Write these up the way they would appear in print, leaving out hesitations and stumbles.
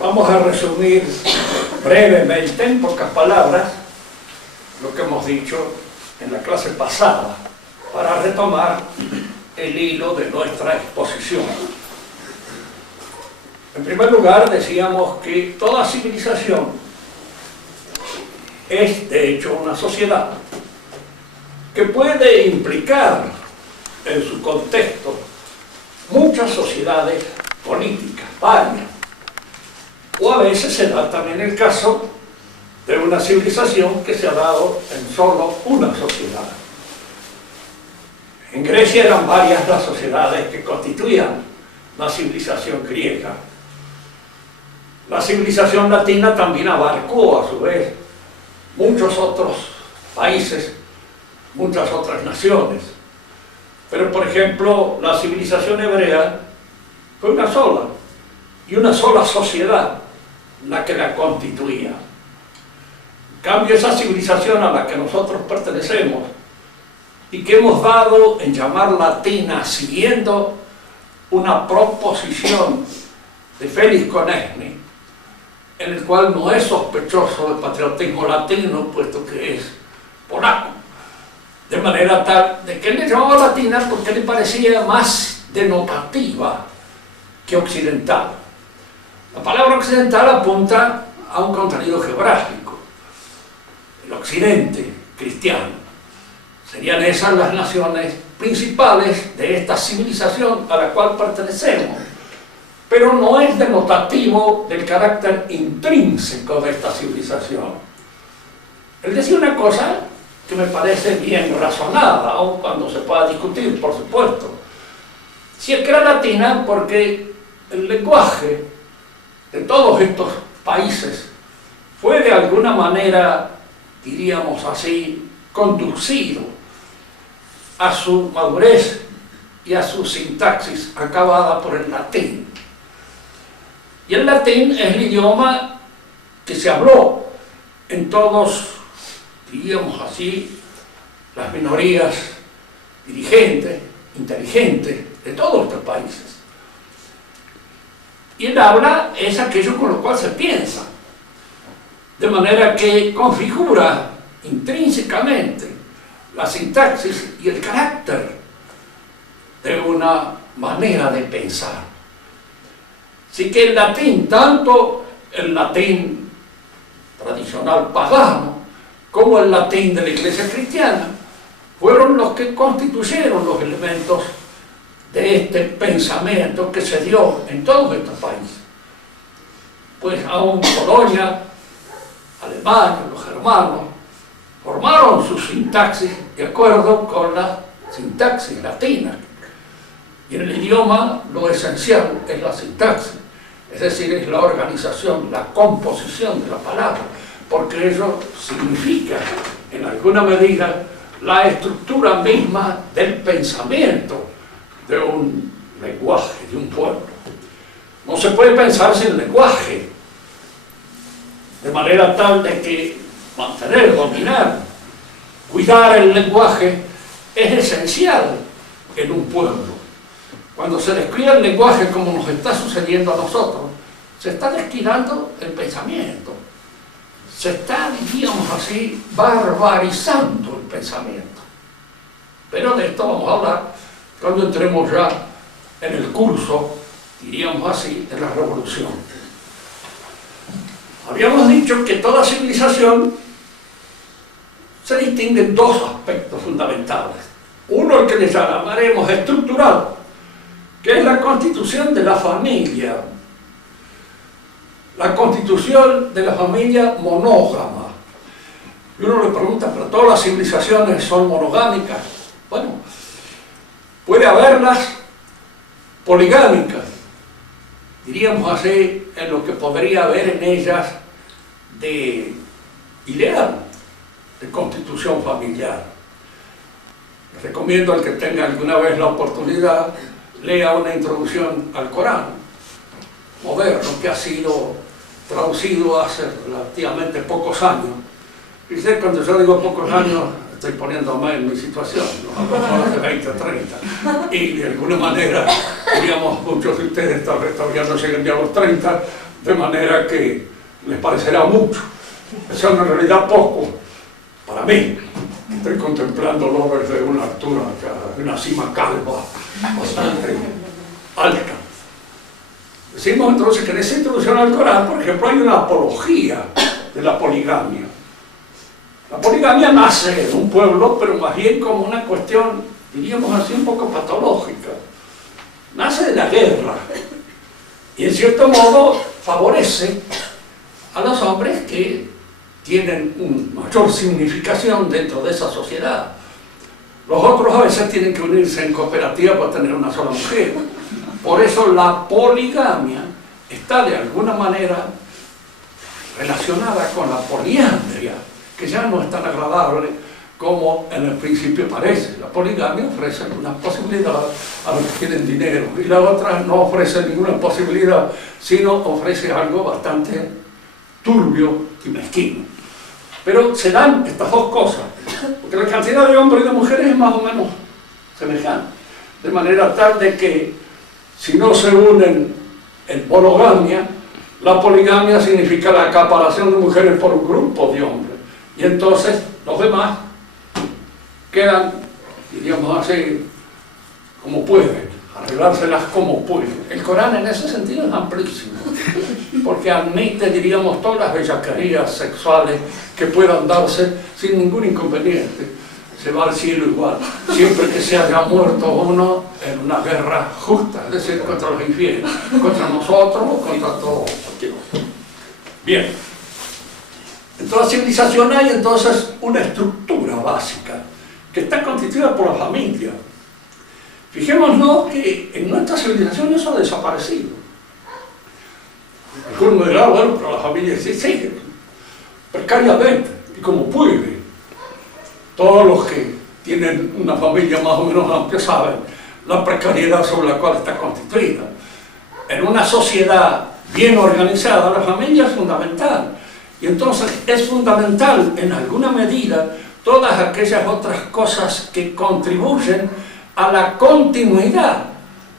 Vamos a resumir brevemente, en pocas palabras, lo que hemos dicho en la clase pasada, para retomar el hilo de nuestra exposición. En primer lugar, decíamos que toda civilización es, de hecho, una sociedad que puede implicar en su contexto muchas sociedades políticas, varias. O a veces se da también el caso de una civilización que se ha dado en solo una sociedad. En Grecia eran varias las sociedades que constituían la civilización griega. La civilización latina también abarcó a su vez muchos otros países, muchas otras naciones. Pero por ejemplo, la civilización hebrea fue una sola, y una sola sociedad la que la constituía. En cambio, esa civilización a la que nosotros pertenecemos y que hemos dado en llamar latina, siguiendo una proposición de Félix Konechny, en el cual no es sospechoso de patriotismo latino, puesto que es polaco, de manera tal de que él le llamaba latina porque le parecía más denotativa que occidental. La palabra occidental apunta a un contenido geográfico, el occidente cristiano. Serían esas las naciones principales de esta civilización a la cual pertenecemos, pero no es denotativo del carácter intrínseco de esta civilización. Él decía una cosa que me parece bien razonada, aun cuando se pueda discutir, por supuesto. Si es que era latina porque el lenguaje de todos estos países fue de alguna manera, diríamos así, conducido a su madurez y a su sintaxis acabada por el latín. Y el latín es el idioma que se habló en todos, diríamos así, las minorías dirigentes, inteligentes de todos estos países. Y el habla es aquello con lo cual se piensa, de manera que configura intrínsecamente la sintaxis y el carácter de una manera de pensar. Así que el latín, tanto el latín tradicional pagano como el latín de la Iglesia cristiana, fueron los que constituyeron los elementos de este pensamiento que se dio en todos estos países. Pues aún Polonia, Alemania, los germanos, formaron su sintaxis de acuerdo con la sintaxis latina. Y en el idioma lo esencial es la sintaxis, es decir, es la organización, la composición de la palabra, porque ello significa, en alguna medida, la estructura misma del pensamiento de un lenguaje, de un pueblo. No se puede pensar sin lenguaje, de manera tal de que mantener, dominar, cuidar el lenguaje es esencial en un pueblo. Cuando se descuida el lenguaje, como nos está sucediendo a nosotros, se está descuidando el pensamiento. Se está, diríamos así, barbarizando el pensamiento. Pero de esto vamos a hablar cuando entremos ya en el curso, diríamos así, de la revolución. Habíamos dicho que toda civilización se distingue en dos aspectos fundamentales. Uno, el que le llamaremos estructural, que es la constitución de la familia. La constitución de la familia monógama. Y uno le pregunta, ¿pero todas las civilizaciones son monogámicas? Bueno, puede haberlas poligámicas, diríamos así, en lo que podría haber en ellas de ideal, de constitución familiar. Les recomiendo al que tenga alguna vez la oportunidad, lea una introducción al Corán moderno que ha sido traducido hace relativamente pocos años. Y sé, cuando yo digo pocos años, estoy poniéndome en mi situación, ¿no? De 20 o 30. Y de alguna manera, digamos, muchos de ustedes tal vez todavía no llegan ya a los 30, de manera que les parecerá mucho. Eso en realidad poco para mí. Estoy contemplándolo desde una altura, de una cima calva bastante alta. Decimos entonces que en esa introducción al Corán, por ejemplo, hay una apología de la poligamia. La poligamia nace en un pueblo, pero más bien como una cuestión, diríamos así, un poco patológica. Nace de la guerra y en cierto modo favorece a los hombres que tienen una mayor significación dentro de esa sociedad. Los otros a veces tienen que unirse en cooperativa para tener una sola mujer. Por eso la poligamia está de alguna manera relacionada con la poliandria, que ya no es tan agradable como en el principio parece. La poligamia ofrece una posibilidad a los que tienen dinero y la otra no ofrece ninguna posibilidad, sino ofrece algo bastante turbio y mezquino. Pero se dan estas dos cosas, porque la cantidad de hombres y de mujeres es más o menos semejante, de manera tal de que si no se unen en monogamia, la poligamia significa la acaparación de mujeres por un grupo de hombres, y entonces los demás quedan, diríamos así, como pueden, arreglárselas como pueden. El Corán en ese sentido es amplísimo, porque admite, diríamos, todas las bellaquerías sexuales que puedan darse sin ningún inconveniente. Se va al cielo igual, siempre que se haya muerto uno en una guerra justa, es decir, contra los infieles, contra nosotros o contra todos. Bien, en toda civilización hay entonces una estructura básica que está constituida por la familia. Fijémonos que en nuestra civilización eso ha desaparecido. Algunos dirá, bueno, pero la familia sí sigue, precariamente y como puede. Todos los que tienen una familia más o menos amplia saben la precariedad sobre la cual está constituida. En una sociedad bien organizada, la familia es fundamental. Y entonces es fundamental, en alguna medida, todas aquellas otras cosas que contribuyen a la continuidad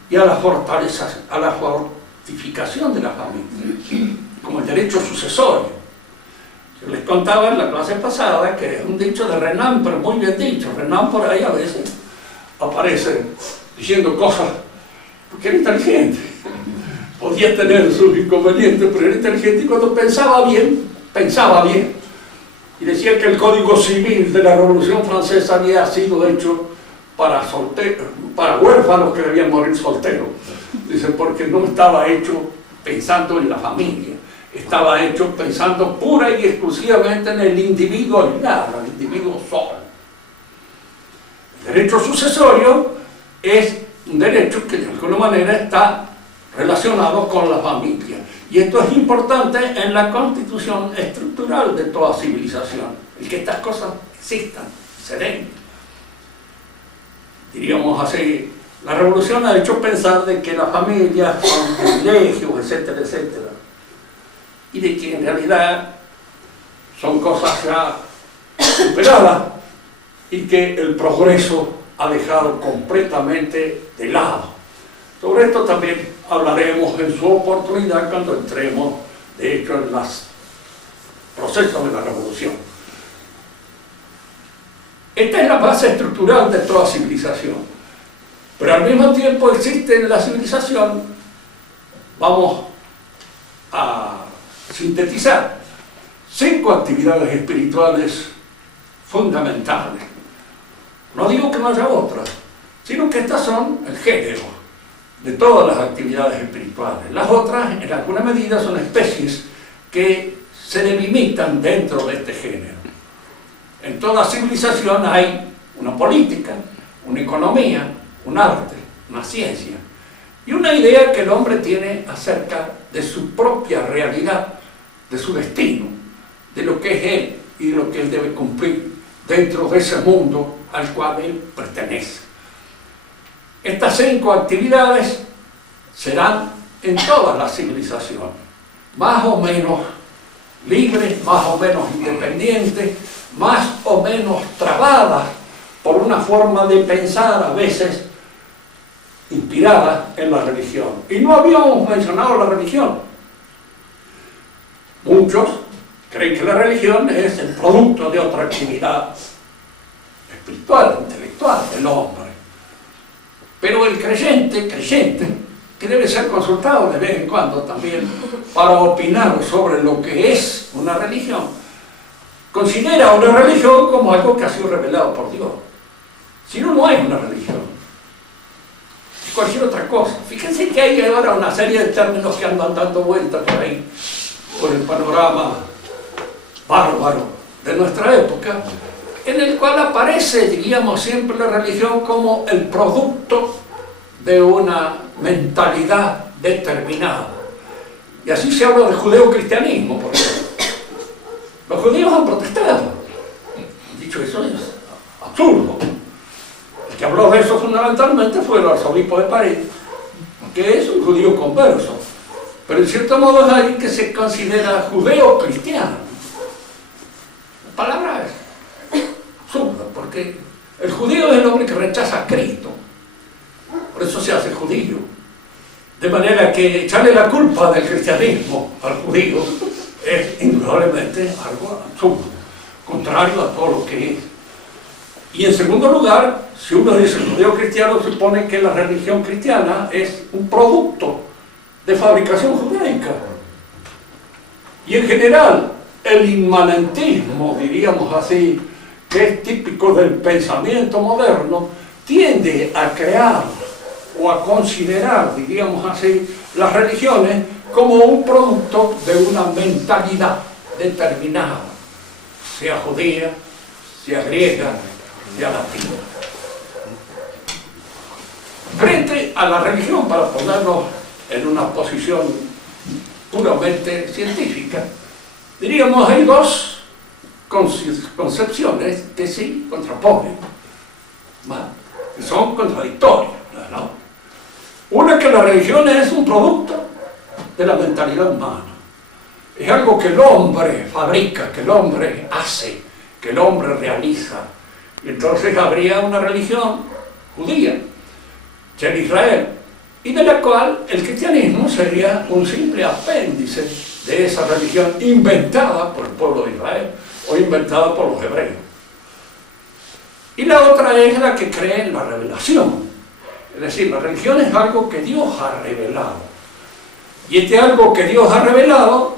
y a la fortaleza, a la fortificación de la familia, como el derecho sucesorio. Yo les contaba en la clase pasada que es un dicho de Renan, pero muy bien dicho. Renan por ahí a veces aparece diciendo cosas, porque era inteligente. Podía tener sus inconvenientes, pero era inteligente y cuando pensaba bien. Y decía que el Código Civil de la Revolución Francesa había sido hecho para huérfanos que debían morir solteros. Dice, porque no estaba hecho pensando en la familia. Estaba hecho pensando pura y exclusivamente en el individuo aislado, el individuo solo. El derecho sucesorio es un derecho que de alguna manera está relacionado con la familia. Y esto es importante en la constitución estructural de toda civilización, el que estas cosas existan, se den. Diríamos así, la revolución ha hecho pensar de que la familia son privilegios, etcétera, etcétera. Y de que en realidad son cosas ya superadas y que el progreso ha dejado completamente de lado. Sobre esto también hablaremos en su oportunidad cuando entremos, de hecho, en los procesos de la revolución. Esta es la base estructural de toda civilización, pero al mismo tiempo existe en la civilización, vamos a sintetizar, 5 actividades espirituales fundamentales. No digo que no haya otras, sino que estas son el género de todas las actividades espirituales. Las otras, en alguna medida, son especies que se delimitan dentro de este género. En toda civilización hay una política, una economía, un arte, una ciencia y una idea que el hombre tiene acerca de su propia realidad, de su destino, de lo que es él y de lo que él debe cumplir dentro de ese mundo al cual él pertenece. Estas 5 actividades serán en todas las civilizaciones, más o menos libres, más o menos independientes, más o menos trabadas por una forma de pensar a veces inspirada en la religión. Y no habíamos mencionado la religión. Muchos creen que la religión es el producto de otra actividad espiritual, intelectual del hombre. Pero el creyente, que debe ser consultado de vez en cuando también para opinar sobre lo que es una religión, considera una religión como algo que ha sido revelado por Dios. Si no, no es una religión. Es cualquier otra cosa. Fíjense que hay ahora una serie de términos que andan dando vueltas por ahí, por el panorama bárbaro de nuestra época, en el cual aparece, diríamos siempre, la religión como el producto de una mentalidad determinada. Y así se habla del judeocristianismo, por ejemplo. Los judíos han protestado. Han dicho, eso es absurdo. El que habló de eso fundamentalmente fue el arzobispo de París, que es un judío converso, pero en cierto modo es alguien que se considera judeo-cristiano. La palabra es absurda, porque el judío es el hombre que rechaza a Cristo, por eso se hace judío. De manera que echarle la culpa del cristianismo al judío es indudablemente algo absurdo, contrario a todo lo que es. Y en segundo lugar, si uno dice judío cristiano, supone que la religión cristiana es un producto de fabricación judaica. Y en general, el inmanentismo, diríamos así, que es típico del pensamiento moderno, tiende a crear o a considerar, diríamos así, las religiones como un producto de una mentalidad determinada, sea judía, sea griega, sea latina. Frente a la religión, para ponernos en una posición puramente científica, diríamos hay dos concepciones que se contraponen, que son contradictorias, ¿no? Una, que la religión es un producto de la mentalidad humana. Es algo que el hombre fabrica, que el hombre hace, que el hombre realiza. Y entonces habría una religión judía, en Israel, y de la cual el cristianismo sería un simple apéndice de esa religión inventada por el pueblo de Israel o inventada por los hebreos. Y la otra es la que cree en la revelación. Es decir, la religión es algo que Dios ha revelado. Y este algo que Dios ha revelado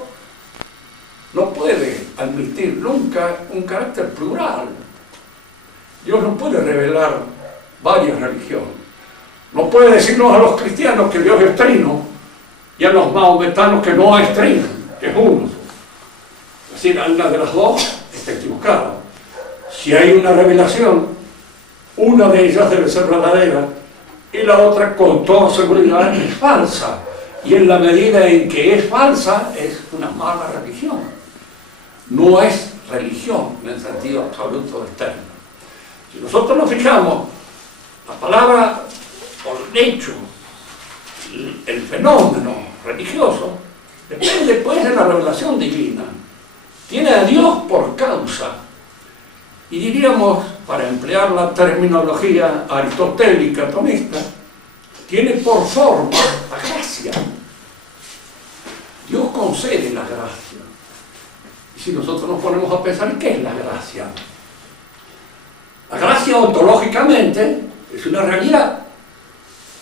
no puede admitir nunca un carácter plural. Dios no puede revelar varias religiones. No puede decirnos a los cristianos que Dios es trino y a los mahometanos que no es trino, que es uno. Es decir, una de las dos está equivocada. Si hay una revelación, una de ellas debe ser verdadera y la otra, con toda seguridad, es falsa. Y en la medida en que es falsa, es una mala religión. No es religión en el sentido absoluto del término. Si nosotros nos fijamos, la palabra por hecho, el fenómeno religioso, depende pues de la revelación divina. Tiene a Dios por causa. Y diríamos, para emplear la terminología aristotélica tomista, tiene por forma la gracia. Dios concede la gracia. Y si nosotros nos ponemos a pensar, ¿qué es la gracia? La gracia ontológicamente es una realidad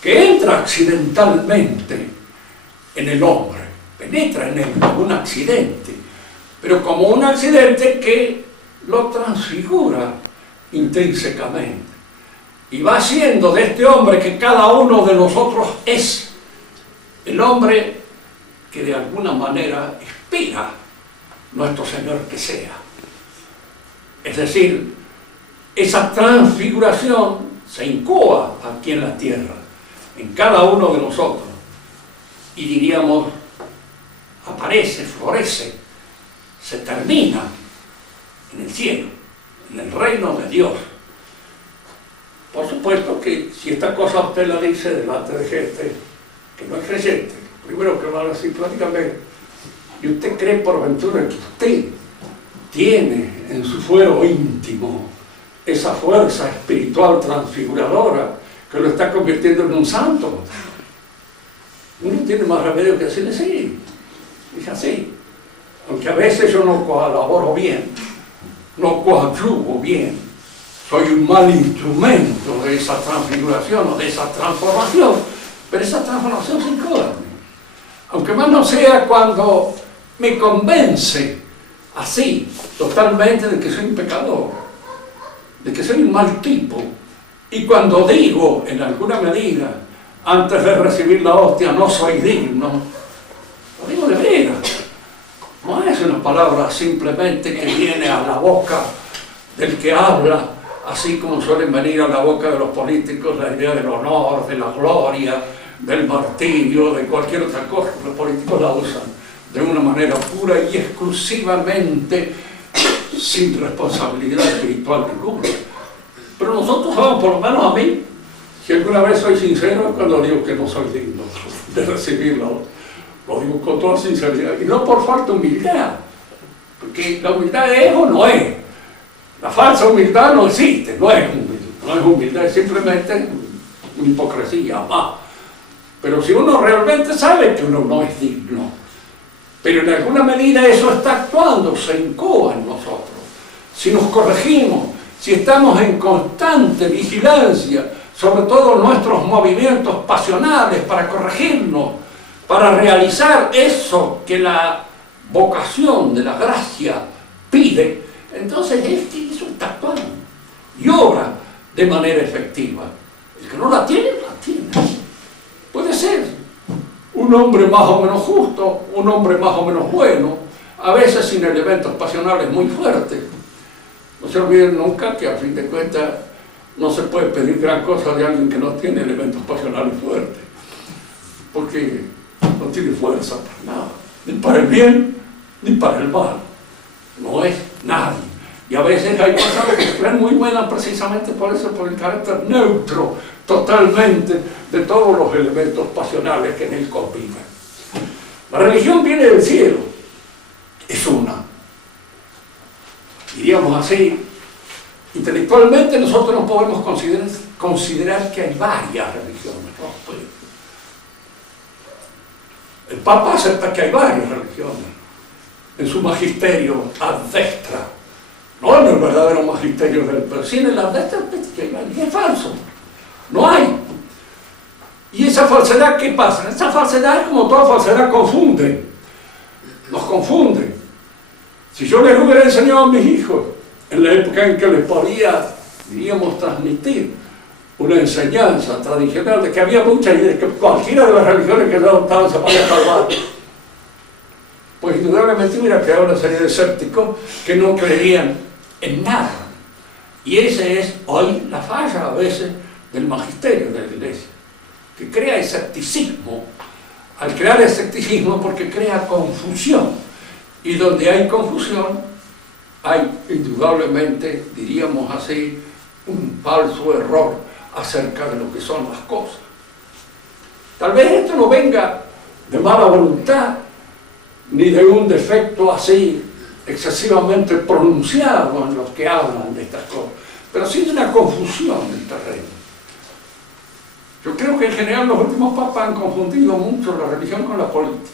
que entra accidentalmente en el hombre, penetra en él como un accidente, pero como un accidente que lo transfigura intrínsecamente y va haciendo de este hombre que cada uno de nosotros es el hombre que de alguna manera espera nuestro Señor que sea. Es decir, esa transfiguración se incoa aquí en la tierra, en cada uno de nosotros, y diríamos, aparece, florece, se termina en el cielo, en el reino de Dios. Por supuesto que si esta cosa usted la dice delante de gente que no es creyente, primero que van a decir, prácticamente, y usted cree por ventura que usted tiene en su fuero íntimo esa fuerza espiritual transfiguradora que lo está convirtiendo en un santo. Uno tiene más remedio que decirle sí, es así. Aunque porque a veces yo no colaboro bien, no coadyuvo bien, soy un mal instrumento de esa transfiguración o de esa transformación, pero esa transformación se incorpora. Aunque más no sea cuando me convence así, totalmente, de que soy un pecador, de que soy un mal tipo, y cuando digo, en alguna medida, antes de recibir la hostia, no soy digno, lo digo de veras. No es una palabra simplemente que viene a la boca del que habla, así como suelen venir a la boca de los políticos la idea del honor, de la gloria, del martirio, de cualquier otra cosa. Los políticos la usan de una manera pura y exclusivamente sin responsabilidad espiritual ninguna. Pero nosotros vamos, por lo menos a mí, si alguna vez soy sincero cuando digo que no soy digno de recibirlo, lo digo con toda sinceridad, y no por falta de humildad, porque la humildad es o no es. La falsa humildad no existe, no es humildad, es simplemente una hipocresía más. Pero si uno realmente sabe que uno no es digno, pero en alguna medida eso está actuando, se incoa en nosotros. Si nos corregimos, si estamos en constante vigilancia sobre todos nuestros movimientos pasionales para corregirnos, para realizar eso que la vocación de la gracia pide, entonces eso está actuando y obra de manera efectiva. El que no la tiene, la tiene. Puede ser un hombre más o menos justo, un hombre más o menos bueno, a veces sin elementos pasionales muy fuertes. No se olviden nunca que a fin de cuentas no se puede pedir gran cosa de alguien que no tiene elementos pasionales fuertes, porque no tiene fuerza para nada, ni para el bien, ni para el mal. No es nadie. Y a veces hay personas que se creen muy buenas precisamente por eso, por el carácter neutro, totalmente, de todos los elementos pasionales que en él conviven. La religión viene del cielo, es una. Diríamos así, intelectualmente nosotros no podemos considerar que hay varias religiones. No, pues, el Papa acepta que hay varias religiones en su magisterio ad destra, no en el verdadero magisterio del pero sí en el ad destra, que hay varias. Y es falso, no hay. ¿Y esa falsedad qué pasa? Esa falsedad, como toda falsedad, confunde, nos confunde. Si yo les hubiera enseñado a mis hijos en la época en que les podía, diríamos, transmitir una enseñanza tradicional de que había muchas ideas, que cualquiera de las religiones que se adoptaban se podía salvar, pues indudablemente hubiera creado una serie de escépticos que no creerían en nada. Y esa es hoy la falla a veces del magisterio de la Iglesia, que crea escepticismo. Al crear escepticismo, porque crea confusión, y donde hay confusión hay indudablemente, diríamos así, un falso error acerca de lo que son las cosas. Tal vez esto no venga de mala voluntad, ni de un defecto así excesivamente pronunciado en los que hablan de estas cosas, pero sí de una confusión del terreno. Yo creo que en general los últimos papas han confundido mucho la religión con la política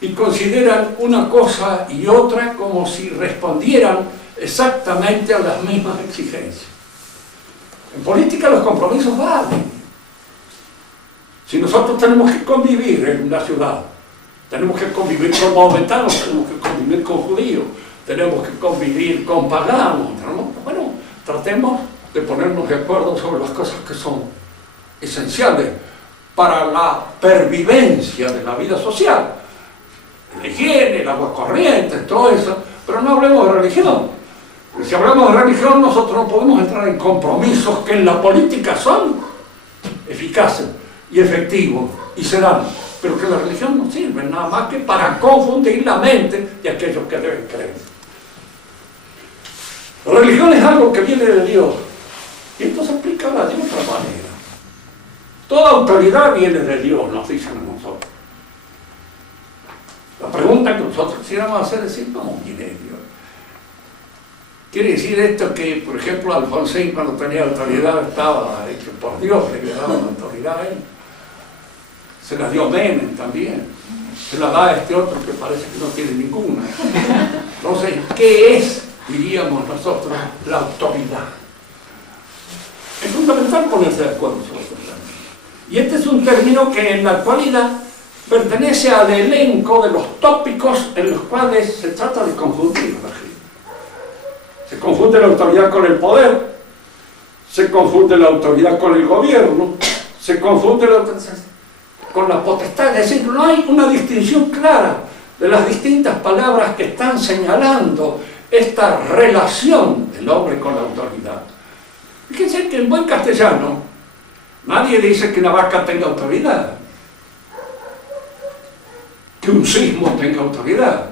y consideran una cosa y otra como si respondieran exactamente a las mismas exigencias. En política los compromisos valen. Si nosotros tenemos que convivir en una ciudad, tenemos que convivir con maometanos, tenemos que convivir con judíos, tenemos que convivir con paganos, bueno, tratemos de ponernos de acuerdo sobre las cosas que son esenciales para la pervivencia de la vida social. La higiene, el agua corriente, todo eso, pero no hablemos de religión. Porque si hablamos de religión, nosotros no podemos entrar en compromisos que en la política son eficaces y efectivos y se dan, pero que la religión no sirve nada más que para confundir la mente de aquellos que deben creer. La religión es algo que viene de Dios, y esto se explica de otra manera. Toda autoridad viene de Dios, nos dicen a nosotros. La pregunta que nosotros quisiéramos hacer es decir, ¿cómo viene de Dios? Quiere decir esto que, por ejemplo, Alfonsín, cuando tenía autoridad, estaba hecho por Dios, le había dado la autoridad a él. Se la dio Menem también. Se la da a este otro que parece que no tiene ninguna. Entonces, ¿qué es, diríamos nosotros, la autoridad? Es fundamental ponerse de acuerdo sobre este término. Y este es un término que en la actualidad pertenece al elenco de los tópicos en los cuales se trata de confundir a la gente. Se confunde la autoridad con el poder, se confunde la autoridad con el gobierno, se confunde la autoridad con la potestad. Es decir, no hay una distinción clara de las distintas palabras que están señalando esta relación del hombre con la autoridad. Fíjense que en buen castellano nadie dice que una vaca tenga autoridad, que un sismo tenga autoridad.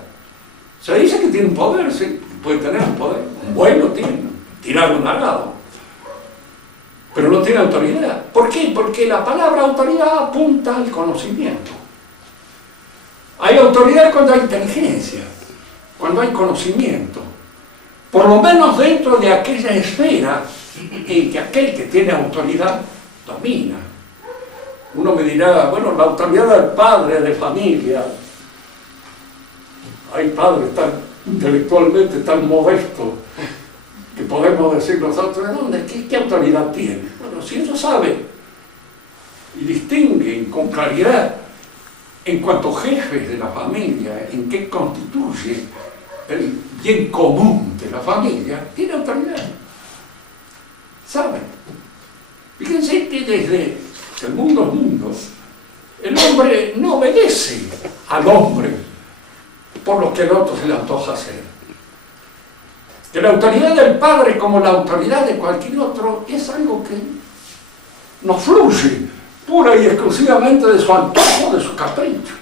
Se dice que tiene un poder, sí, puede tener un poder. Un buey lo tiene, tirar un arado, pero no tiene autoridad. ¿Por qué? Porque la palabra autoridad apunta al conocimiento. Hay autoridad cuando hay inteligencia, cuando hay conocimiento, por lo menos dentro de aquella esfera en que aquel que tiene autoridad domina. Uno me dirá, bueno, la autoridad del padre de familia. Hay padres tan intelectualmente tan modestos que podemos decir nosotros, ¿de dónde? ¿Qué autoridad tiene? Bueno, si ellos saben y distinguen con claridad en cuanto jefes de la familia, en qué constituye el bien común de la familia, tiene autoridad. ¿Saben? Fíjense que desde el mundo es mundo, el hombre no obedece al hombre por lo que al otro se le antoja hacer. Que la autoridad del padre, como la autoridad de cualquier otro, es algo que no fluye pura y exclusivamente de su antojo, de su capricho.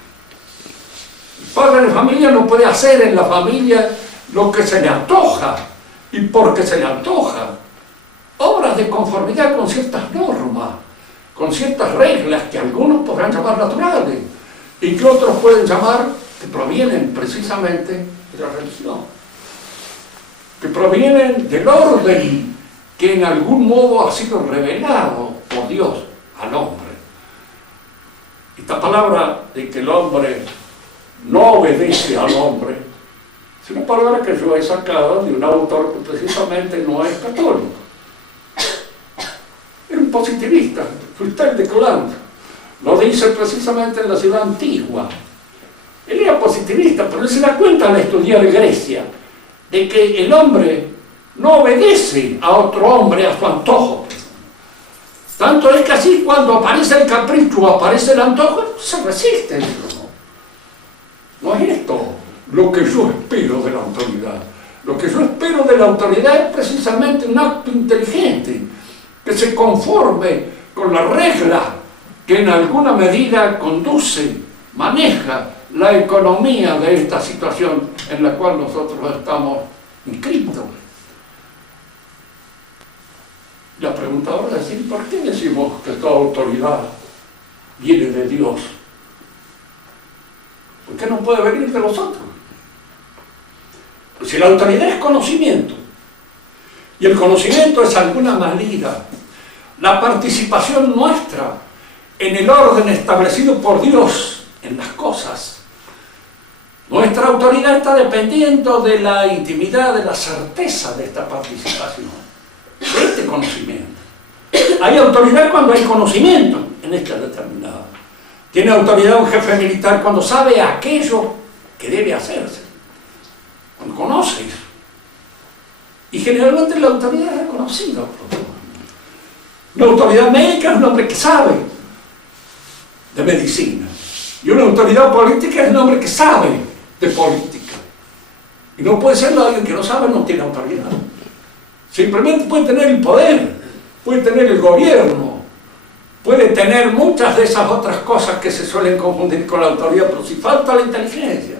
El padre de familia no puede hacer en la familia lo que se le antoja, y porque se le antoja, obras de conformidad con ciertas normas, con ciertas reglas que algunos podrán llamar naturales y que otros pueden llamar que provienen precisamente de la religión, que provienen del orden que en algún modo ha sido revelado por Dios al hombre. Esta palabra de que el hombre no obedece al hombre es una palabra que yo he sacado de un autor que precisamente no es católico. Era un positivista, Fustel de Colant. Lo dice precisamente en la ciudad antigua. Él era positivista, pero él se da cuenta al estudiar Grecia de que el hombre no obedece a otro hombre a su antojo. Tanto es que así cuando aparece el capricho o aparece el antojo, se resiste. No es esto lo que yo espero de la autoridad. Lo que yo espero de la autoridad es precisamente un acto inteligente, que se conforme con la regla que en alguna medida conduce, maneja la economía de esta situación en la cual nosotros estamos inscritos. La pregunta ahora es decir, ¿por qué decimos que toda autoridad viene de Dios? ¿Por qué no puede venir de nosotros? Pues si la autoridad es conocimiento, y el conocimiento es alguna medida, la participación nuestra en el orden establecido por Dios en las cosas. Nuestra autoridad está dependiendo de la intimidad, de la certeza de esta participación, de este conocimiento. Hay autoridad cuando hay conocimiento en esta determinada. Tiene autoridad un jefe militar cuando sabe aquello que debe hacerse, cuando conoce eso. Y generalmente la autoridad es reconocida por todos. Una autoridad médica es un hombre que sabe de medicina. Y una autoridad política es un hombre que sabe de política. Y no puede ser alguien que no sabe, no tiene autoridad. Simplemente puede tener el poder, puede tener el gobierno, puede tener muchas de esas otras cosas que se suelen confundir con la autoridad, pero si falta la inteligencia,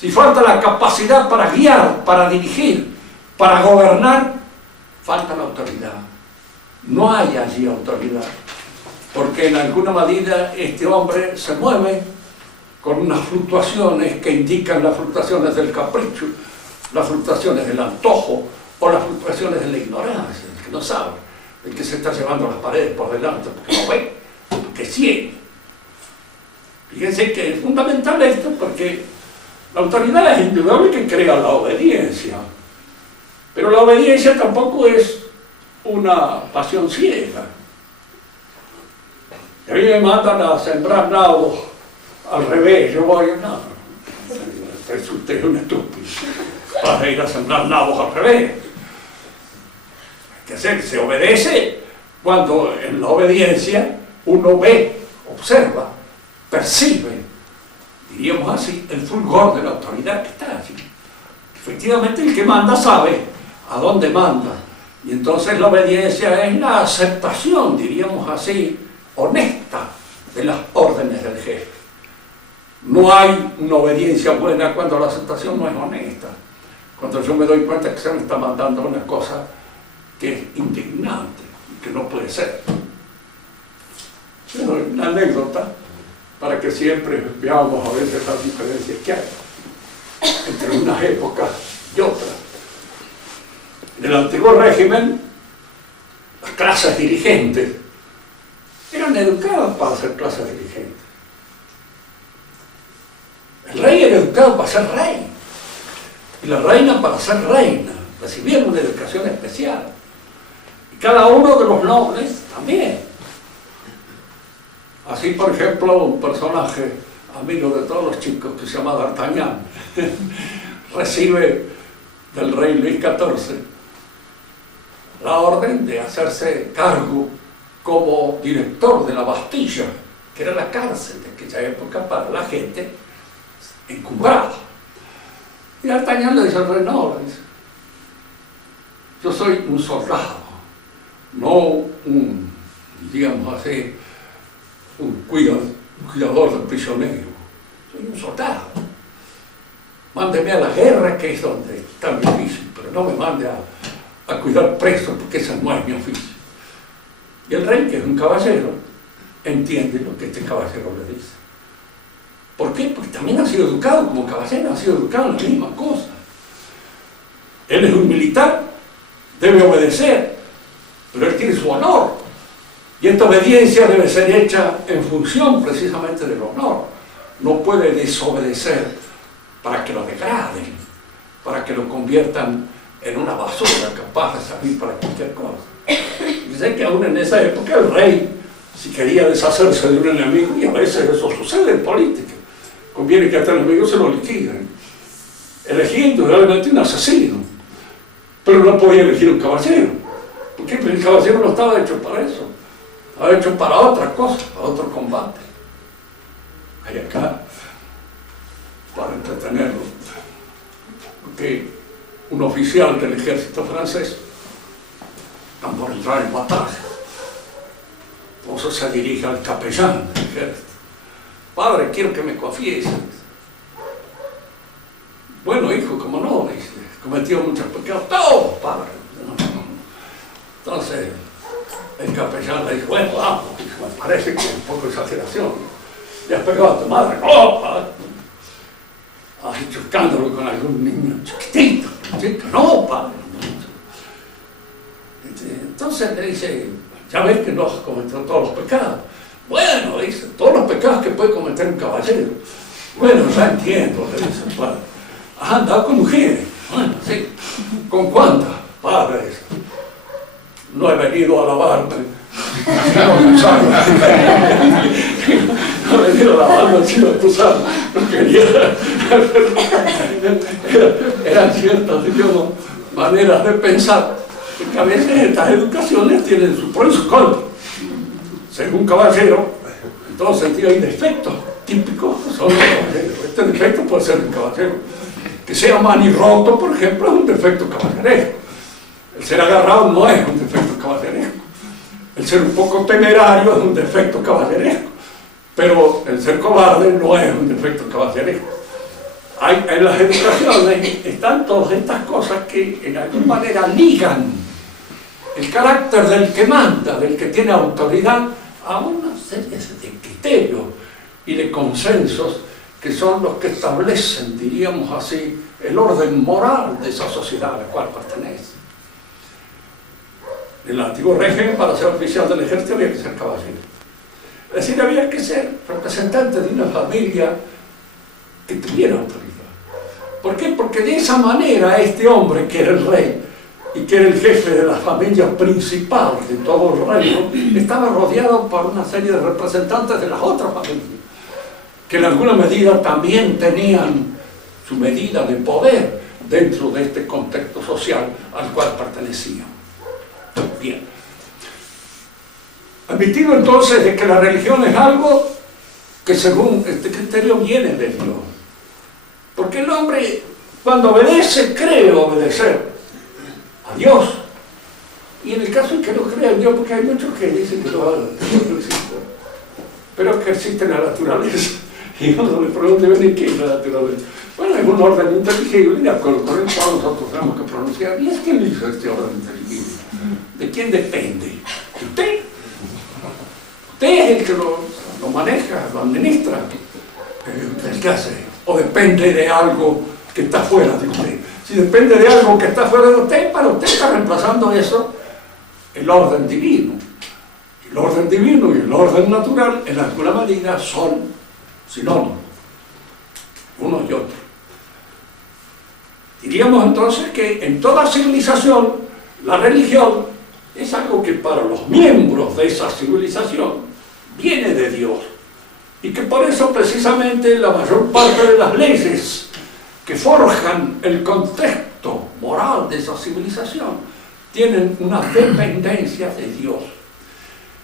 si falta la capacidad para guiar, para dirigir, para gobernar, falta la autoridad. No hay allí autoridad, porque en alguna medida este hombre se mueve con unas fluctuaciones que indican las fluctuaciones del capricho, las fluctuaciones del antojo o las fluctuaciones de la ignorancia, del que no sabe, del que se está llevando las paredes por delante porque no ve, porque sigue. Fíjense que es fundamental esto porque la autoridad es indudable que crea la obediencia, pero la obediencia tampoco es una pasión ciega. A mí me mandan a sembrar nabos al revés, yo voy, no, usted es un estúpido, para ir a sembrar nabos al revés. Hay que hacer, se obedece cuando en la obediencia uno ve, observa, percibe, diríamos así, el fulgor de la autoridad que está allí. Efectivamente el que manda sabe a dónde manda, y entonces la obediencia es la aceptación, diríamos así, honesta de las órdenes del jefe. No hay una obediencia buena cuando la aceptación no es honesta, cuando yo me doy cuenta que se me está mandando una cosa que es indignante, que no puede ser. Pero una anécdota para que siempre veamos a veces las diferencias que hay entre unas épocas y otras. En el antiguo régimen, las clases dirigentes eran educadas para ser clases dirigentes. El rey era educado para ser rey y la reina para ser reina. Recibieron una educación especial. Y cada uno de los nobles también. Así, por ejemplo, un personaje amigo de todos los chicos que se llama D'Artagnan recibe del rey Luis XIV la orden de hacerse cargo como director de la Bastilla, que era la cárcel de aquella época para la gente encumbrada. Y D'Artagnan le dice al rey, no, le dice, yo soy un soldado, no un, digamos así, un cuidador del prisionero, soy un soldado. Mándeme a la guerra, que es donde es tan difícil, pero no me mande a cuidar presos, porque ese no es mi oficio. Y el rey, que es un caballero, entiende lo que este caballero le dice. ¿Por qué? Porque también ha sido educado como caballero, ha sido educado en la misma cosa. Él es un militar, debe obedecer, pero él tiene su honor. Y esta obediencia debe ser hecha en función precisamente del honor. No puede desobedecer para que lo degraden, para que lo conviertan en una basura capaz de servir para cualquier cosa. Dicen que aún en esa época el rey, si quería deshacerse de un enemigo, y a veces eso sucede en política, conviene que a este enemigo se lo liquiden. Elegía indudablemente un asesino, pero no podía elegir un caballero. ¿Por qué? Porque el caballero no estaba hecho para eso. Estaba hecho para otra cosa, para otro combate. Hay acá, para entretenerlo, porque un oficial del ejército francés, están por entrar en batalla. Entonces se dirige al capellán del ejército. Padre, quiero que me confieses. Bueno, hijo, como no, dice, he cometido muchos pecados. Todos, padre. Entonces, el capellán le dijo, bueno, vamos, me parece que es un poco de exageración. ¿Le has pegado a tu madre? No, padre. ¿Has hecho escándalo con algún niño chiquitito? No, padre. Entonces le dice, ya ves que no has cometido todos los pecados. Bueno, dice, todos los pecados que puede cometer un caballero. Bueno, ya entiendo, le dice el padre. ¿Has andado con mujeres? Bueno, sí. ¿Con cuántas? Padre, dice, no he venido a lavarme. No he venido a lavarme, sino tú sabes, no quería. Eran ciertas, digamos, maneras de pensar, porque a veces estas educaciones tienen sus pros y sus contras. Según caballero, en todo sentido hay defectos típicos que son los caballeros. Este defecto puede ser un caballero. Que sea manirroto, por ejemplo, es un defecto caballeresco. El ser agarrado no es un defecto caballeresco. El ser un poco temerario es un defecto caballeresco. Pero el ser cobarde no es un defecto caballeresco. En las educaciones están todas estas cosas que en alguna manera ligan el carácter del que manda, del que tiene autoridad, a una serie de criterios y de consensos que son los que establecen, diríamos así, el orden moral de esa sociedad a la cual pertenece. En el antiguo régimen, para ser oficial del ejército había que ser caballero. Es decir, había que ser representante de una familia que tuviera autoridad. ¿Por qué? Porque de esa manera este hombre, que era el rey y que era el jefe de la familia principal de todo el reino, estaba rodeado por una serie de representantes de las otras familias, que en alguna medida también tenían su medida de poder dentro de este contexto social al cual pertenecían. Bien. Admitido entonces de que la religión es algo que según este criterio viene de Dios. Porque el hombre, cuando obedece, cree obedecer a Dios. Y en el caso en que no crea en Dios, porque hay muchos que dicen que Dios no existe, pero que existe en la naturaleza. Y uno le pregunta, ¿de qué es la naturaleza? Bueno, es un orden inteligible, de acuerdo con el cual nosotros tenemos que pronunciar. ¿Y es quién hizo este orden inteligible? ¿De quién depende? ¿De usted? Usted es el que lo maneja, lo administra. ¿Qué hace? ¿O depende de algo que está fuera de usted? Si depende de algo que está fuera de usted, para usted está reemplazando eso el orden divino. El orden divino y el orden natural, en alguna medida, son sinónimos, uno y otro. Diríamos entonces que en toda civilización, la religión es algo que para los miembros de esa civilización viene de Dios. Y que por eso precisamente la mayor parte de las leyes que forjan el contexto moral de esa civilización tienen una dependencia de Dios.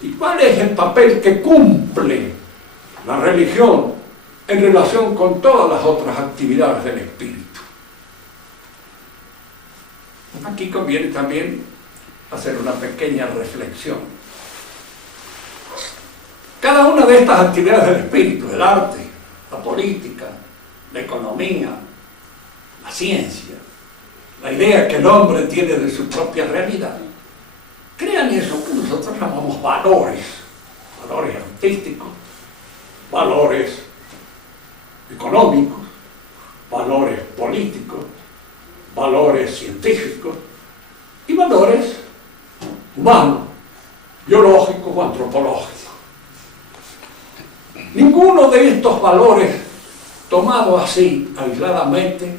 ¿Y cuál es el papel que cumple la religión en relación con todas las otras actividades del espíritu? Aquí conviene también hacer una pequeña reflexión. Cada una de estas actividades del espíritu, el arte, la política, la economía, la ciencia, la idea que el hombre tiene de su propia realidad, crean eso que nosotros llamamos valores, valores artísticos, valores económicos, valores políticos, valores científicos y valores humanos, biológicos o antropológicos. Ninguno de estos valores, tomados así, aisladamente,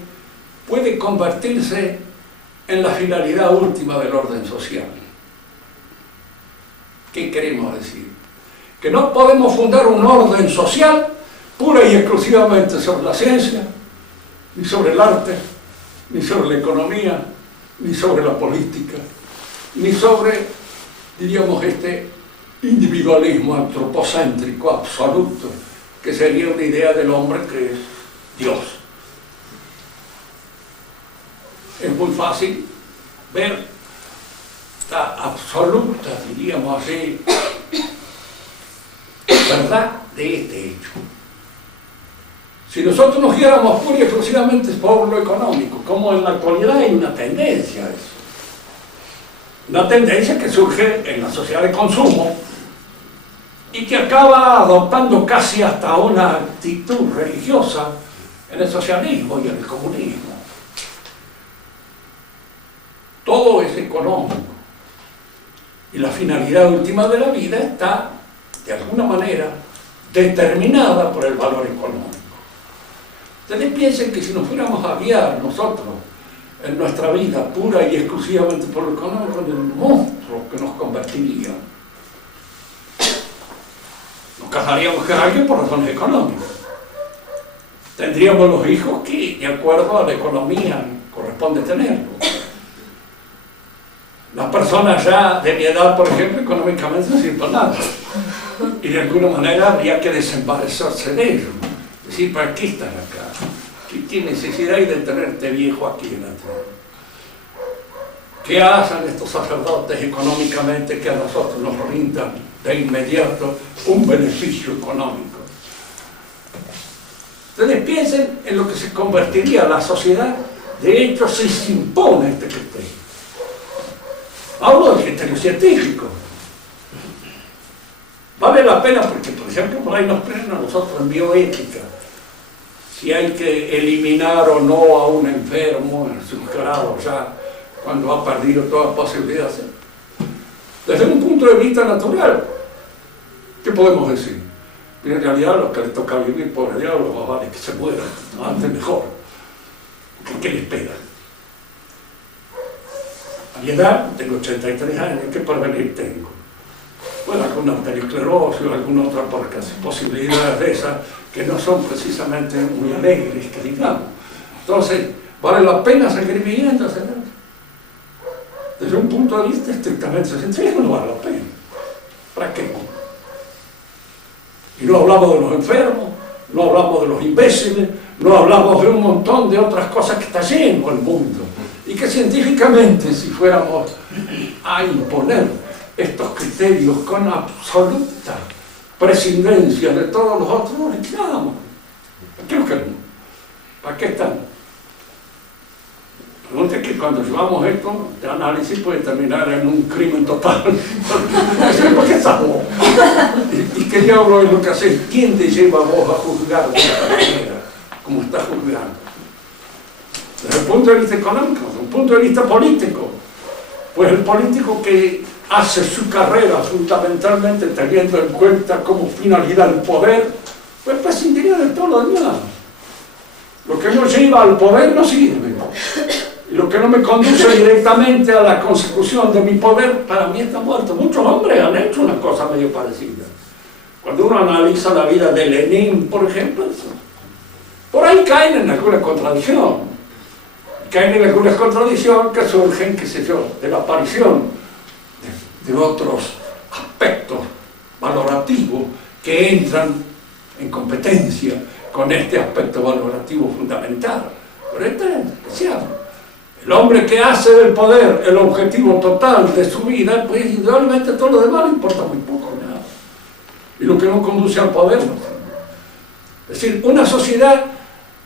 puede convertirse en la finalidad última del orden social. ¿Qué queremos decir? Que no podemos fundar un orden social pura y exclusivamente sobre la ciencia, ni sobre el arte, ni sobre la economía, ni sobre la política, ni sobre, diríamos, este individualismo antropocéntrico absoluto, que sería una idea del hombre que es Dios. Es muy fácil ver la absoluta, diríamos así, verdad de este hecho. Si nosotros nos guiáramos pura y exclusivamente por lo económico, como en la actualidad hay una tendencia a eso, una tendencia que surge en la sociedad de consumo y que acaba adoptando casi hasta una actitud religiosa en el socialismo y en el comunismo. Todo es económico y la finalidad última de la vida está, de alguna manera, determinada por el valor económico. Ustedes piensen que si nos fuéramos a guiar nosotros en nuestra vida pura y exclusivamente por lo económico, en el monstruo que nos convertiría. Nos casaríamos con alguien por razones económicas. Tendríamos los hijos que, de acuerdo a la economía, corresponde tenerlos. Las personas ya de mi edad, por ejemplo, económicamente no sirven nada. Y de alguna manera habría que desembarazarse de ellos. Decir, ¿para qué están acá? ¿Qué necesidad hay de tenerte viejo aquí en la tierra? ¿Qué hacen estos sacerdotes económicamente que a nosotros nos rindan de inmediato un beneficio económico? Ustedes piensen en lo que se convertiría la sociedad. De hecho, si se impone este criterio. Hablo del criterio científico. Vale la pena porque, por ejemplo, por ahí nos ponen a nosotros en bioética si hay que eliminar o no a un enfermo en sus grados ya cuando ha perdido toda posibilidad de hacer. Desde un punto de vista natural, ¿Qué podemos decir? Pero en realidad lo que les toca vivir, pobre diablo, más vale que se mueran, antes mejor. ¿Qué les espera? A mi edad, tengo 83 años, ¿qué porvenir tengo? Bueno, alguna arteriosclerosis o alguna otra posibilidades de esas que no son precisamente muy alegres, que digamos. Entonces, ¿vale la pena seguir viviendo? Desde un punto de vista estrictamente científico no vale la pena. ¿Para qué? Y no hablamos de los enfermos, no hablamos de los imbéciles, no hablamos de un montón de otras cosas que está lleno el mundo. Y que científicamente, si fuéramos a imponer estos criterios con absoluta prescindencia de todos los otros, nos liquidamos. Creo que no. ¿Para qué están? Pregunta que cuando llevamos esto de análisis puede terminar en un crimen total. ¿Por qué estamos? ¿Y qué diablo es lo que haces? ¿Quién te lleva a vos a juzgar de esta manera, como estás juzgando? Desde el punto de vista económico, desde un punto de vista político, pues el político que hace su carrera fundamentalmente teniendo en cuenta como finalidad el poder, pues prescindiría de todo lo demás. Lo que no lleva al poder no sirve. Y lo que no me conduce directamente a la consecución de mi poder, para mí está muerto. Muchos hombres han hecho una cosa medio parecida. Cuando uno analiza la vida de Lenin, por ejemplo, por ahí caen en alguna contradicción. Caen en algunas contradicciones que surgen, qué sé yo, de la aparición de otros aspectos valorativos que entran en competencia con este aspecto valorativo fundamental. Pero este es especial. El hombre que hace del poder el objetivo total de su vida, pues indudablemente todo lo demás le importa muy poco, nada. Y lo que no conduce al poder no. Es decir, una sociedad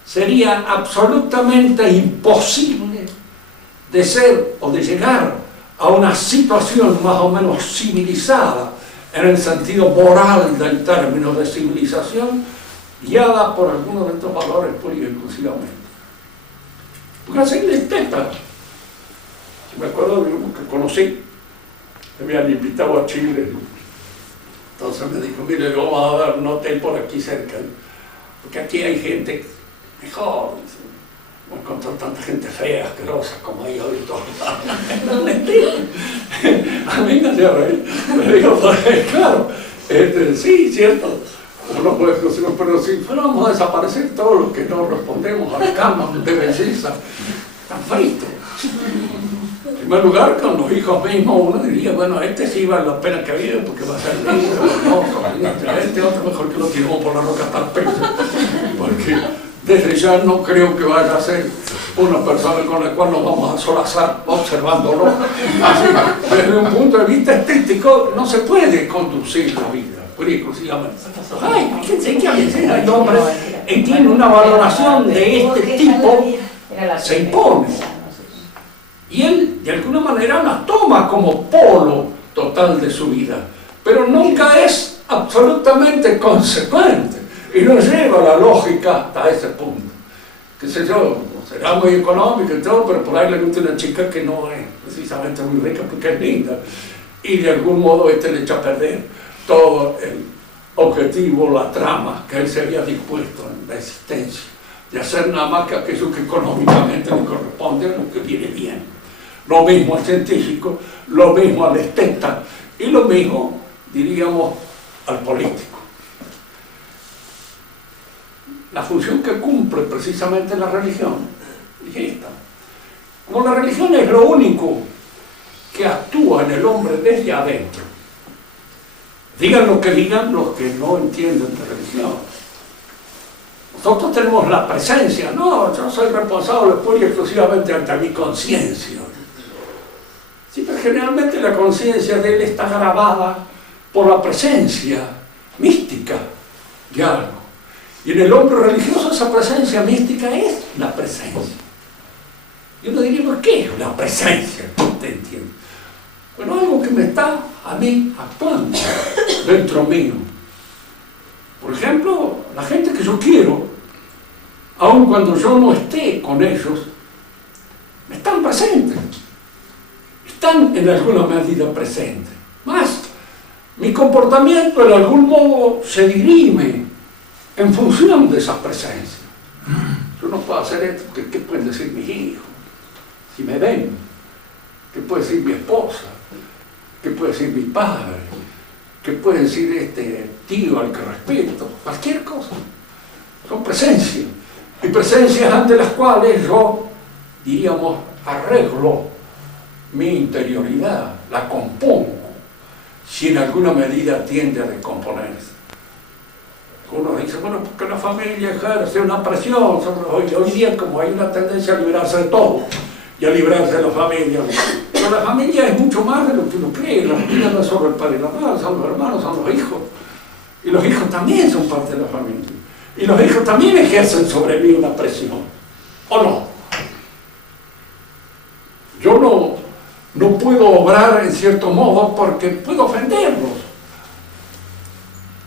sería absolutamente imposible de ser o de llegar a una situación más o menos civilizada en el sentido moral del término de civilización, guiada por algunos de estos valores pura y exclusivamente. Porque así le intenta. Me acuerdo de uno que conocí, me habían invitado a Chile, entonces me dijo, mire, le vamos a dar un hotel por aquí cerca, porque aquí hay gente mejor, no encontró tanta gente fea, asquerosa, como hay hoy todos. No me entienden. A mí me hacía reír. Me digo, pues, claro, sí, cierto, uno puede decir, pero si fuéramos a desaparecer todos los que no respondemos al canon de belleza, tan fritos. En primer lugar, con los hijos mismos, uno diría, bueno, este sí vale la pena que vive porque va a ser lindo, hermoso, este otro mejor que lo tiramos por la roca hasta el pecho, porque desde ya no creo que vaya a ser una persona con la cual nos vamos a solazar observándolo. Así, desde un punto de vista estético, no se puede conducir la vida, pura y exclusivamente. Ay, fíjense que a veces hay hombres que tienen una valoración de este tipo, se impone. Y él, de alguna manera, la toma como polo total de su vida, pero nunca es absolutamente consecuente y no lleva la lógica hasta ese punto. Qué sé yo, será muy económico y todo, pero por ahí le gusta una chica que no es precisamente muy rica porque es linda, y de algún modo le echa a perder todo el objetivo, la trama que él se había dispuesto en la existencia, de hacer nada más que aquello que económicamente le corresponde a lo que viene bien. Lo mismo al científico, lo mismo al esteta y lo mismo, diríamos, al político. La función que cumple precisamente la religión es esta. Como la religión es lo único que actúa en el hombre desde adentro, digan lo que digan los que no entienden de religión. Nosotros tenemos la presencia, no, yo soy responsable pura y exclusivamente ante mi conciencia. Sí, pero generalmente la conciencia de él está grabada por la presencia mística de algo. Y en el hombre religioso esa presencia mística es la presencia. Y uno diría, ¿por qué es la presencia? ¿Usted entiende? Bueno, algo que me está a mí actuando dentro mío. Por ejemplo, la gente que yo quiero, aun cuando yo no esté con ellos, están presentes. Están en alguna medida presentes. Más, Mi comportamiento de algún modo se dirime en función de esa presencia. Yo no puedo hacer esto, ¿qué pueden decir mis hijos? Si me ven, ¿qué puede decir mi esposa? ¿Qué puede decir mi padre? ¿Qué puede decir este tío al que respeto? Cualquier cosa. Son presencias. Y presencias ante las cuales yo, diríamos, arreglo mi interioridad, la compongo, si en alguna medida tiende a descomponerse. Uno dice, bueno, porque la familia ejerce una presión sobre hoy día, como hay una tendencia a liberarse de todo y a librarse de la familia. Pero la familia es mucho más de lo que uno cree. La familia no es solo el padre y la madre, son los hermanos, son los hijos. Y los hijos también son parte de la familia. Y los hijos también ejercen sobre mí una presión. ¿O no? Yo no puedo obrar en cierto modo porque puedo ofenderlos.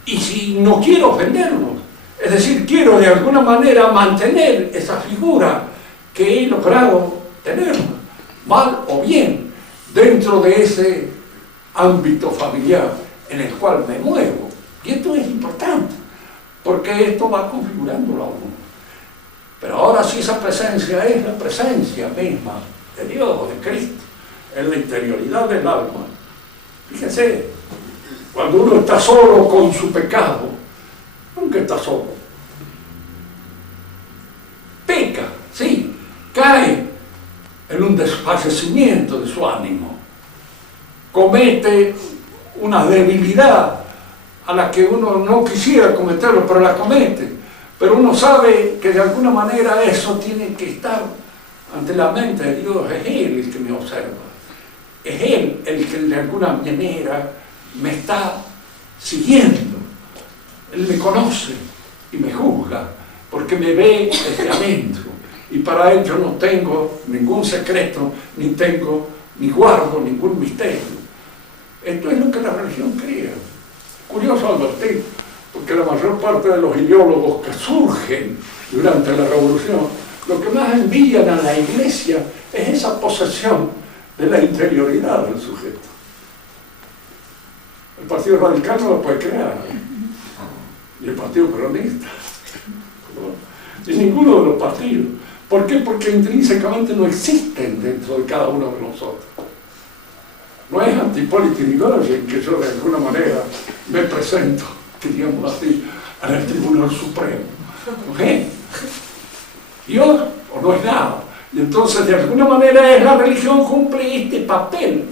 Y si no quiero ofenderlos, es decir, quiero de alguna manera mantener esa figura que he logrado tener, mal o bien, dentro de ese ámbito familiar en el cual me muevo. Y esto es importante, porque esto va configurándolo a uno. Pero ahora sí, esa presencia es la presencia misma de Dios, de Cristo, en la interioridad del alma. Fíjense, cuando uno está solo con su pecado, nunca está solo. Peca, sí, cae en un desfallecimiento de su ánimo, comete una debilidad a la que uno no quisiera cometerlo, pero la comete. Pero uno sabe que de alguna manera eso tiene que estar ante la mente de Dios. Es Él el que me observa, es Él el que de alguna manera me está siguiendo. Él me conoce y me juzga, porque me ve desde adentro. Y para él yo no tengo ningún secreto, ni guardo ningún misterio. Esto es lo que la religión crea. Curioso advertir, porque la mayor parte de los ideólogos que surgen durante la revolución, lo que más envían a la iglesia es esa posesión de la interioridad del sujeto. El Partido Radical no lo puede crear, ni el Partido Peronista, ni ninguno de los partidos. ¿Por qué? Porque intrínsecamente no existen dentro de cada uno de nosotros. No es anti-polity en que yo de alguna manera me presento, diríamos así, en el Tribunal Supremo. ¿Ok? Dios o no es nada. Y entonces de alguna manera la religión cumple este papel,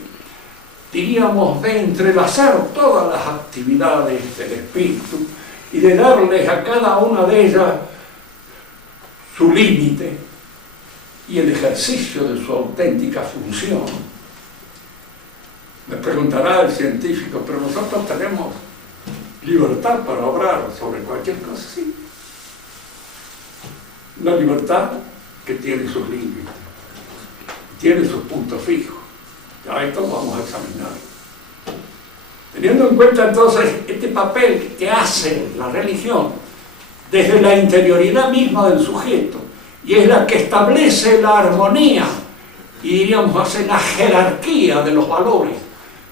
diríamos, de entrelazar todas las actividades del espíritu y de darles a cada una de ellas su límite y el ejercicio de su auténtica función. Me preguntará el científico, pero nosotros tenemos libertad para obrar sobre cualquier cosa, sí. Una libertad que tiene sus límites, tiene sus puntos fijos. Ya esto vamos a examinar. Teniendo en cuenta entonces este papel que hace la religión desde la interioridad misma del sujeto, y es la que establece la armonía y diríamos hace la jerarquía de los valores,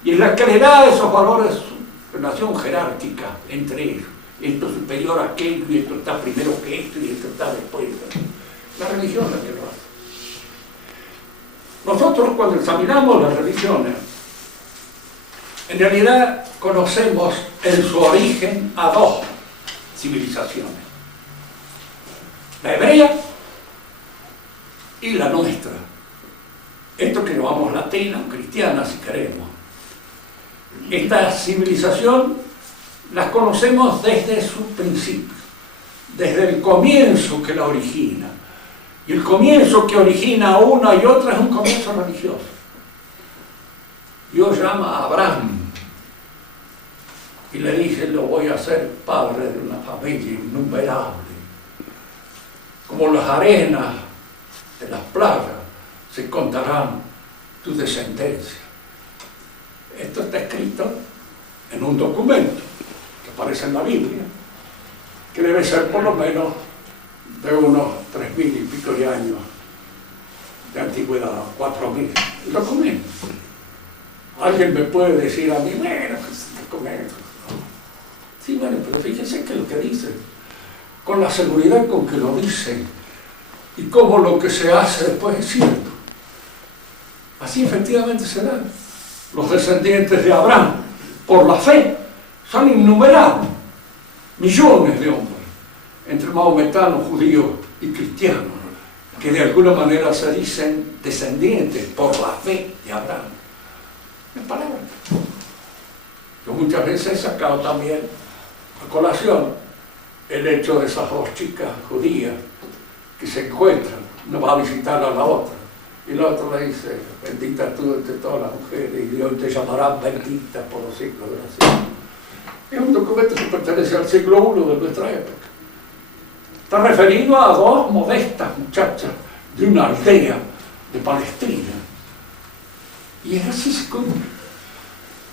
y es la que le da a esos valores su relación jerárquica entre ellos. Esto es superior a aquello, y esto está primero que esto, y esto está después. La religión es la que lo hace. Nosotros, cuando examinamos las religiones, en realidad conocemos en su origen a dos civilizaciones: la hebrea y la nuestra. Esto que llamamos latina o cristiana, si queremos. Esta civilización las conocemos desde su principio, desde el comienzo que la origina. Y el comienzo que origina una y otra es un comienzo religioso. Dios llama a Abraham y le dice: lo voy a hacer padre de una familia innumerable. Como las arenas de las playas se contarán tu descendencia. Esto está escrito en un documento que aparece en la Biblia, que debe ser por lo menos de unos 3.000 y pico de años de antigüedad, 4.000. El documento. Alguien me puede decir a mí, bueno, con esto. Sí, bueno, pero fíjense que lo que dice, con la seguridad con que lo dice y cómo lo que se hace después es cierto. Así efectivamente será. Los descendientes de Abraham, por la fe, son innumerables, millones de hombres, entre maometanos, judíos y cristianos, que de alguna manera se dicen descendientes por la fe de Abraham. En palabras. Yo muchas veces he sacado también a colación el hecho de esas dos chicas judías que se encuentran, una va a visitar a la otra, y la otra le dice, bendita tú entre todas las mujeres, y Dios te llamará bendita por los siglos de la ciudad. Es un documento que pertenece al siglo I de nuestra época. Está referido a dos modestas muchachas de una aldea de Palestina. Y es así se cumple.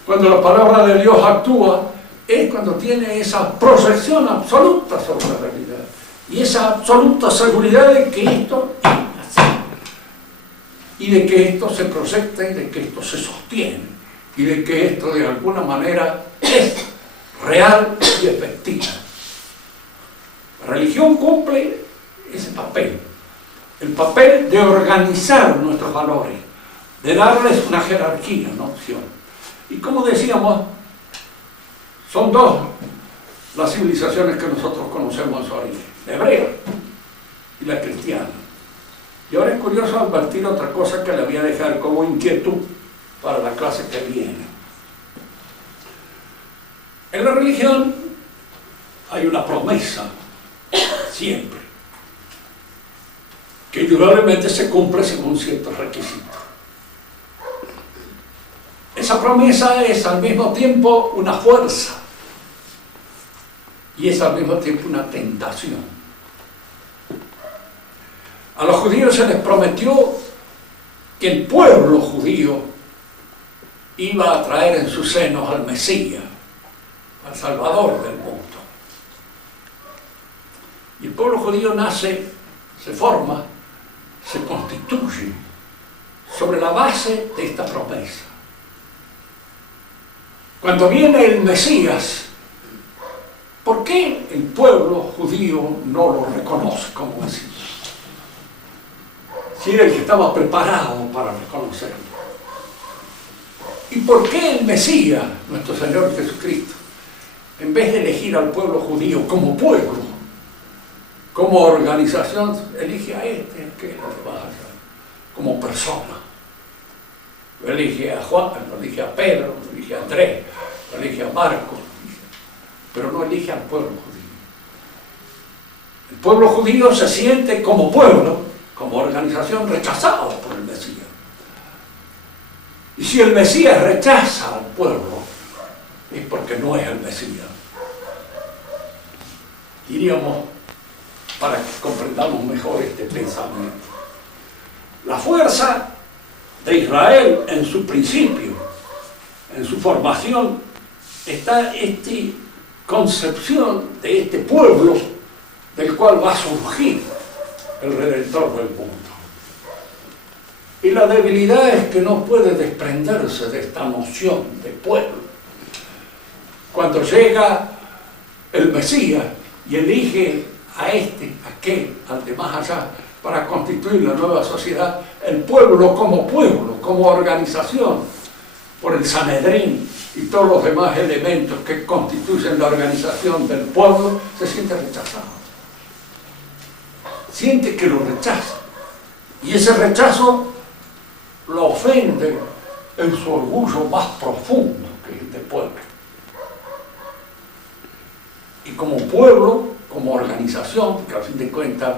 Cuando la palabra de Dios actúa, es cuando tiene esa proyección absoluta sobre la realidad. Y esa absoluta seguridad de que esto es así. Y de que esto se proyecta y de que esto se sostiene. Y de que esto de alguna manera es real y efectiva. La religión cumple ese papel. El papel de organizar nuestros valores, de darles una jerarquía, una opción. Y como decíamos, son dos las civilizaciones que nosotros conocemos en su origen, la hebrea y la cristiana. Y ahora es curioso advertir otra cosa que le voy a dejar como inquietud para la clase que viene. En la religión hay una promesa, siempre, que indudablemente se cumple según ciertos requisitos. Esa promesa es al mismo tiempo una fuerza y es al mismo tiempo una tentación. A los judíos se les prometió que el pueblo judío iba a traer en sus senos al Mesías, al Salvador del mundo. Y el pueblo judío nace, se forma, se constituye sobre la base de esta promesa. Cuando viene el Mesías, ¿por qué el pueblo judío no lo reconoce como Mesías? Si era el que estaba preparado para reconocerlo. ¿Y por qué el Mesías, nuestro Señor Jesucristo, en vez de elegir al pueblo judío como pueblo, como organización, elige a este, que es lo que va a hacer, como persona? Lo elige a Juan, lo elige a Pedro, lo elige a Andrés, lo elige a Marcos, pero no elige al pueblo judío. El pueblo judío se siente como pueblo, como organización, rechazado por el Mesías. Y si el Mesías rechaza al pueblo, es porque no es el Mesías. Diríamos, para que comprendamos mejor este pensamiento, la fuerza de Israel en su principio, en su formación, está esta concepción de este pueblo del cual va a surgir el Redentor del mundo. Y la debilidad es que no puede desprenderse de esta noción de pueblo. Cuando llega el Mesías y elige a este, a aquel, al de más allá, para constituir la nueva sociedad, el pueblo, como organización, por el Sanedrín y todos los demás elementos que constituyen la organización del pueblo, se siente rechazado. Siente que lo rechaza. Y ese rechazo lo ofende en su orgullo más profundo, que es el de pueblo. Y como pueblo, como organización, que al fin de cuentas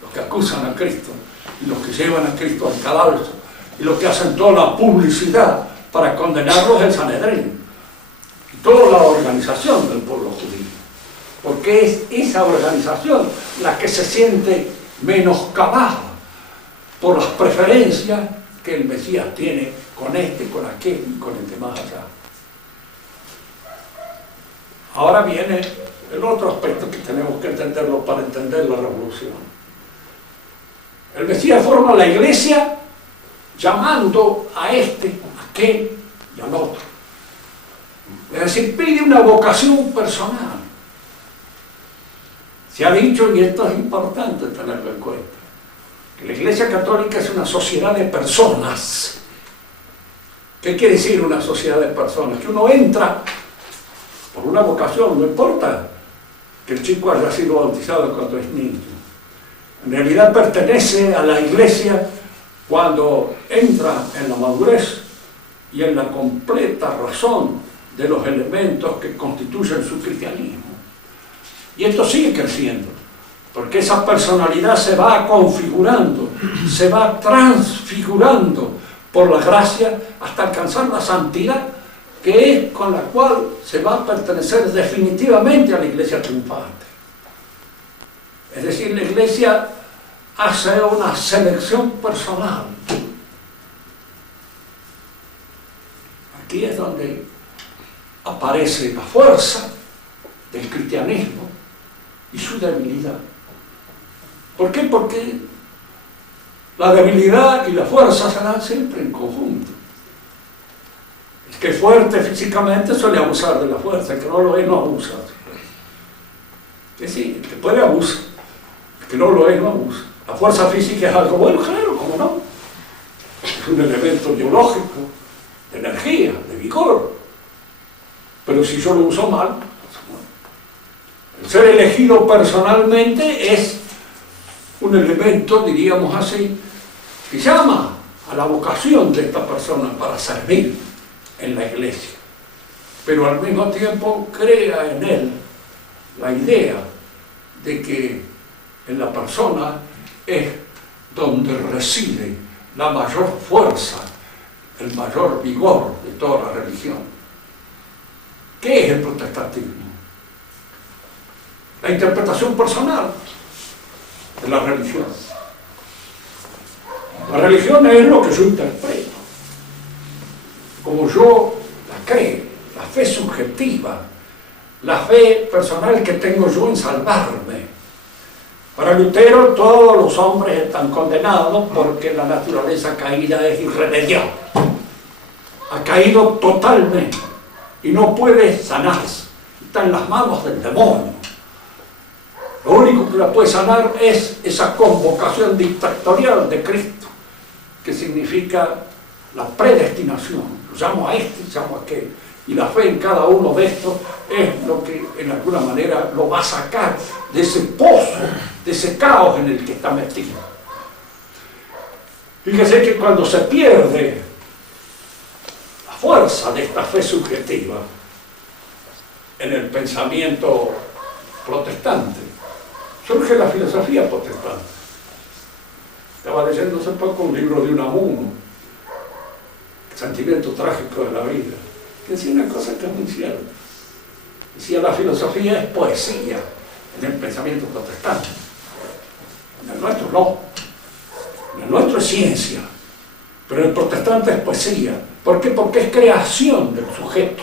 los que acusan a Cristo y los que llevan a Cristo al cadalso y los que hacen toda la publicidad para condenarlos es el Sanedrín y toda la organización del pueblo judío, porque es esa organización la que se siente menoscabada por las preferencias que el Mesías tiene con este, con aquel y con el de más allá. Ahora viene el otro aspecto que tenemos que entenderlo para entender la revolución. El Mesías forma la iglesia llamando a este, a aquel y al otro. Es decir, pide una vocación personal. Se ha dicho, y esto es importante tenerlo en cuenta, que la Iglesia Católica es una sociedad de personas. ¿Qué quiere decir una sociedad de personas? Que uno entra por una vocación, no importa que el chico haya sido bautizado cuando es niño. En realidad pertenece a la Iglesia cuando entra en la madurez y en la completa razón de los elementos que constituyen su cristianismo. Y esto sigue creciendo, porque esa personalidad se va configurando, se va transfigurando por la gracia hasta alcanzar la santidad, que es con la cual se va a pertenecer definitivamente a la Iglesia triunfante. Es decir, la Iglesia hace una selección personal. Aquí es donde aparece la fuerza del cristianismo y su debilidad. ¿Por qué? Porque la debilidad y la fuerza se dan siempre en conjunto. El que es fuerte físicamente suele abusar de la fuerza, el que no lo es no abusa. Es decir, el que puede abusar, el que no lo es no abusa. La fuerza física es algo bueno, claro, ¿cómo no? Es un elemento biológico, de energía, de vigor. Pero si yo lo uso mal, el ser elegido personalmente es un elemento, diríamos así, que llama a la vocación de esta persona para servir en la Iglesia, pero al mismo tiempo crea en él la idea de que en la persona es donde reside la mayor fuerza, el mayor vigor de toda la religión. ¿Qué es el protestantismo? La interpretación personal de la religión. La religión es lo que yo interpreto, como yo la creo, la fe subjetiva, la fe personal que tengo yo en salvarme. Para Lutero todos los hombres están condenados porque la naturaleza caída es irremediable. Ha caído totalmente y no puede sanarse. Está en las manos del demonio. Lo único que la puede sanar es esa convocación dictatorial de Cristo, que significa la predestinación. Lo llamo a este, lo llamo a aquel. Y la fe en cada uno de estos es lo que en alguna manera lo va a sacar de ese pozo, de ese caos en el que está metido. Fíjese que cuando se pierde la fuerza de esta fe subjetiva en el pensamiento protestante, surge la filosofía protestante. Estaba leyendo hace poco un libro de Unamuno, El sentimiento trágico de la vida, que decía una cosa que es muy cierta. Decía, la filosofía es poesía en el pensamiento protestante. En el nuestro no. En el nuestro es ciencia. Pero el protestante es poesía. ¿Por qué? Porque es creación del sujeto.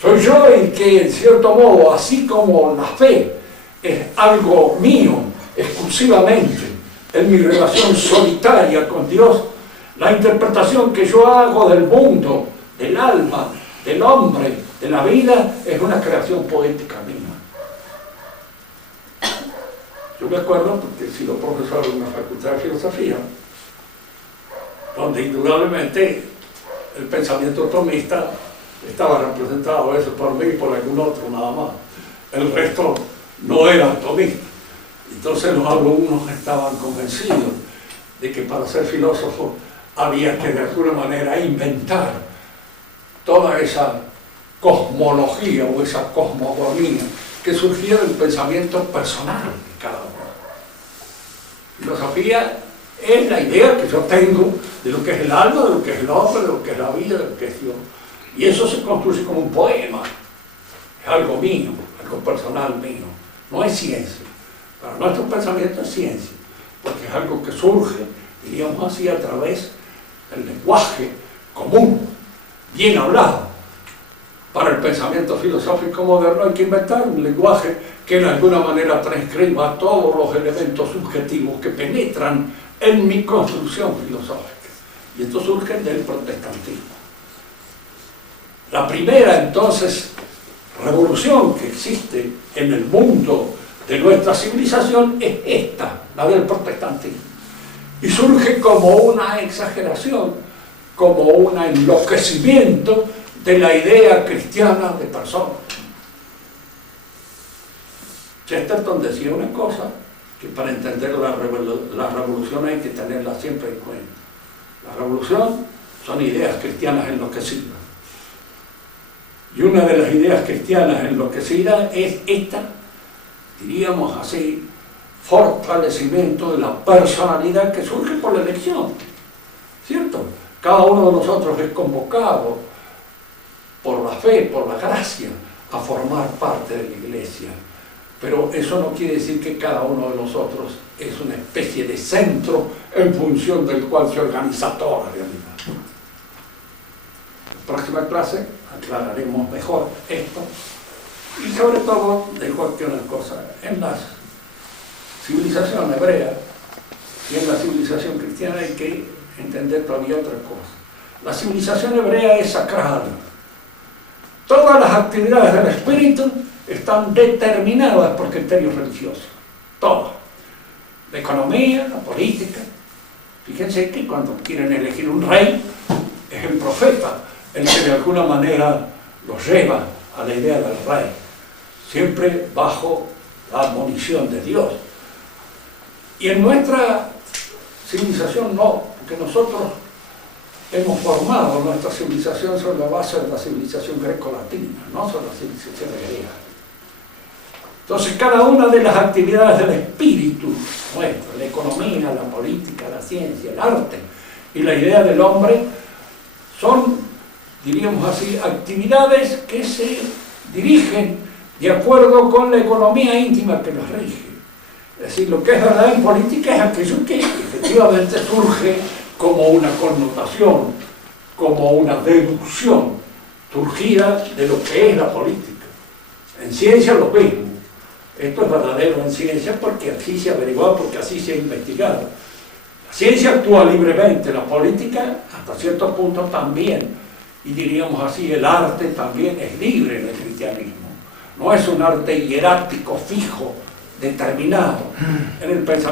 Soy yo el que, en cierto modo, así como la fe es algo mío, exclusivamente, en mi relación solitaria con Dios, la interpretación que yo hago del mundo, del alma, del hombre, de la vida, es una creación poética mía. Yo me acuerdo, porque he sido profesor en una facultad de filosofía, donde indudablemente el pensamiento tomista estaba representado eso por mí y por algún otro nada más. El resto no era tomista. Entonces los alumnos estaban convencidos de que para ser filósofo había que de alguna manera inventar toda esa cosmología o esa cosmogonía que surgía del pensamiento personal de cada uno. Filosofía es la idea que yo tengo de lo que es el alma, de lo que es el hombre, de lo que es la vida, de lo que es Dios. Y eso se construye como un poema. Es algo mío, algo personal mío. No es ciencia. Para nuestro pensamiento es ciencia, porque es algo que surge, diríamos así, a través del lenguaje común, bien hablado. Para el pensamiento filosófico moderno hay que inventar un lenguaje que en alguna manera transcriba todos los elementos subjetivos que penetran en mi construcción filosófica. Y esto surge del protestantismo. La primera, entonces, revolución que existe en el mundo de nuestra civilización es esta, la del protestantismo. Y surge como una exageración, como un enloquecimiento de la idea cristiana de persona. Chesterton decía una cosa, que para entender la revolución hay que tenerla siempre en cuenta. La revolución son ideas cristianas enloquecidas. Y una de las ideas cristianas enloquecidas es esta, diríamos así, fortalecimiento de la personalidad que surge por la elección, ¿cierto? Cada uno de nosotros es convocado por la fe, por la gracia, a formar parte de la iglesia. Pero eso no quiere decir que cada uno de nosotros es una especie de centro en función del cual se organiza toda la realidad. En la próxima clase aclararemos mejor esto y sobre todo dejo aquí una cosa. En la civilización hebrea y en la civilización cristiana hay que entender todavía otra cosa. La civilización hebrea es sacral. Todas las actividades del espíritu están determinadas por criterios religiosos. Todas. La economía, la política. Fíjense que cuando quieren elegir un rey, es el profeta el que de alguna manera los lleva a la idea del rey. Siempre bajo la admonición de Dios. Y en nuestra civilización no, porque nosotros hemos formado nuestra civilización sobre la base de la civilización greco-latina, no sobre la civilización griega. Entonces, cada una de las actividades del espíritu nuestro, la economía, la política, la ciencia, el arte y la idea del hombre, son, diríamos así, actividades que se dirigen de acuerdo con la economía íntima que nos rige. Es decir, lo que es verdad en política es aquello que efectivamente surge como una connotación, como una deducción surgida de lo que es la política. En ciencia lo mismo. Esto es verdadero en ciencia porque así se ha averiguado, porque así se ha investigado. La ciencia actúa libremente, la política hasta cierto punto también. Y diríamos así, el arte también es libre en el cristianismo. No es un arte hierático, fijo, determinado en el pensamiento.